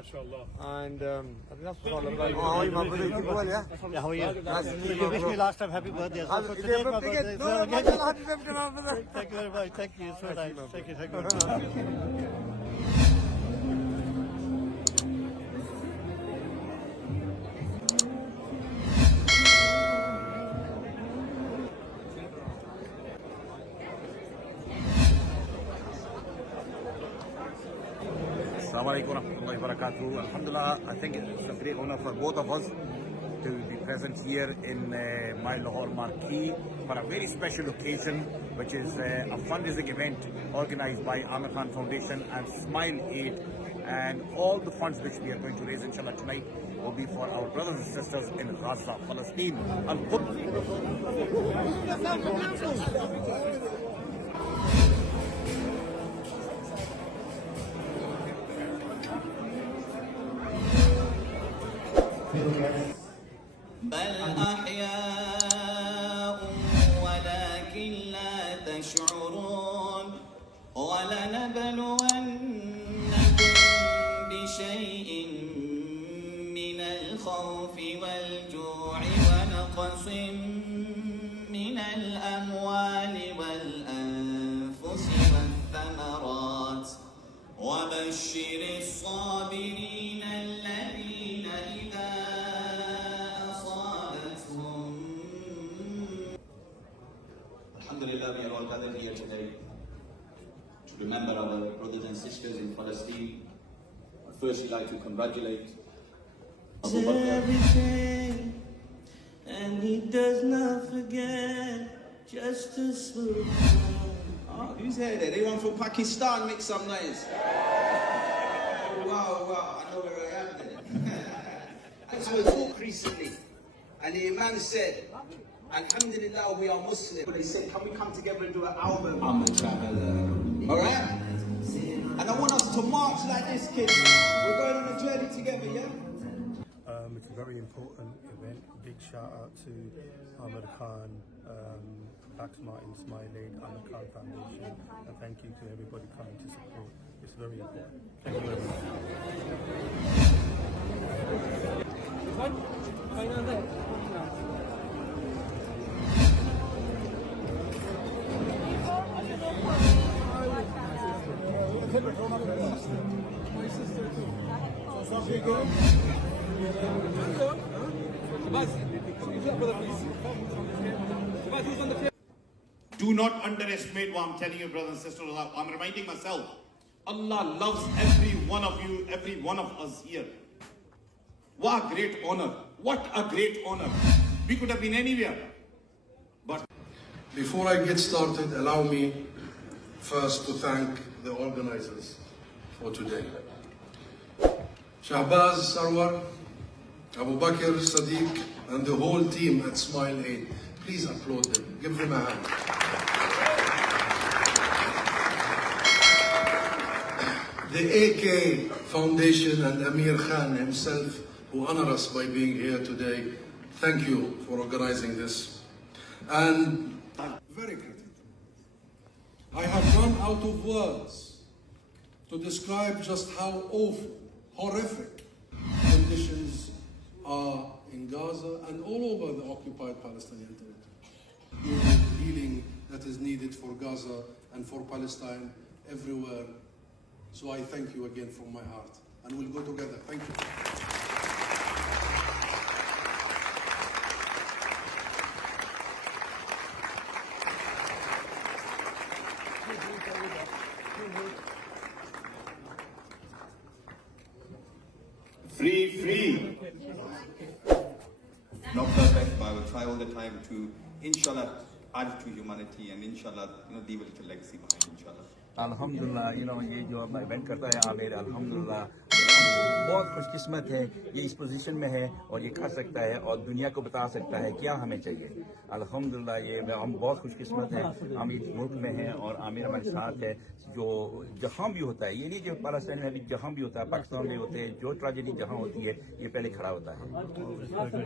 And I think that's all about. How are you, my brother? You well, yeah? Yeah, how are you? Nice to meet you, You wished bro. me last time happy birthday. So Yeah, today my but birthday. again, So no, again, no, happy birthday, my brother. thank you very much. Thank you. So nice. Thank you. Thank you very much. Assalamu alaikum warahmatullahi wabarakatuh. Alhamdulillah, I think it's a great honor for both of us to be present here in my Lahore Marquee for a very special occasion, which is a fundraising event organized by Amir Foundation and Smail Aid. And all the funds which we are going to raise, inshallah, tonight will be for our brothers and sisters in Gaza, Palestine. بل أحياء ولكن لا تشعرون ولنبلونكم بشيء من الخوف والجوع ونقص من الأموال والأنفس والثمرات وبشر الصابرين الذين إذا أصابتهم. Alhamdulillah, we are all gathered here today to remember our brothers and sisters in Palestine. I'd firstly like to congratulate Abu Bakr. Everything, and he does not forget just to slow down. Oh, who's here? Anyone from Pakistan? Make some noise. Wow, wow, I know where I am then. I was a talk recently, and the Imran said, Alhamdulillah, we are Muslim. But he said, can we come together and do an album? I'm a traveler. Alright? And I want us to march like this, kids. We're going on a journey together, yeah? It's a very important event. Big shout out to Amir Khan, Pax Martin, Smail Aid, Amir Khan Foundation, and thank you to everybody coming to support. It's very important. Thank you very Do not underestimate what I'm telling you, brothers and sisters. I'm reminding myself, Allah loves every one of you, every one of us here. What a great honor. What a great honor. We could have been anywhere. But before I get started, allow me first to thank the organizers for today. Shahbaz Sarwar, Abu Bakr Sadiq, and the whole team at Smail Aid. Please applaud them. Give them a hand. The AK Foundation and Amir Khan himself, who honor us by being here today. Thank you for organizing this. And very critical. I have run out of words to describe just how awful, horrific conditions are in Gaza and all over the occupied Palestinian territory. The healing that is needed for Gaza and for Palestine everywhere. So I thank you again from my heart, and we'll go together. Thank you. Free. Not perfect, but I will try all the time to, inshallah, add to humanity and inshallah, leave a little legacy behind, inshallah. Alhamdulillah, ये जो अपना event करता है आमिर, अल्हम्दुलिल्लाह बहुत खुशकिस्मत है, ये इस पोजीशन में है और ये कर सकता है और दुनिया को बता सकता है क्या हमें चाहिए। अल्हम्दुलिल्लाह ये हम बहुत खुशकिस्मत हैं, हम इस मुल्क में हैं और आमिर हमारे साथ है। जो जहाँ भी होता है, ये नहीं कि पाकिस्तान में भी जहाँ भी होता है, पाकिस्तान में होते हैं, जो ट्रेजेडी जहाँ होती है ये पहले खड़ा होता है।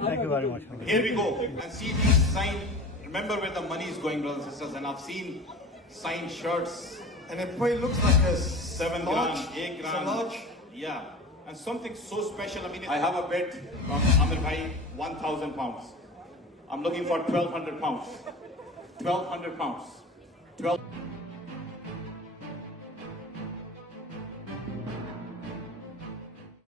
Thank you very much. here we go. And see these signed, remember where the money is going, brothers and sisters. And I've seen signed shirts. And it probably looks like a $7 grand, $8 grand. large. Yeah. And something so special, I mean, I have a bet from Amir bhai, 1,000 pounds. I'm looking for 1,200 pounds. 1,200 pounds. 12.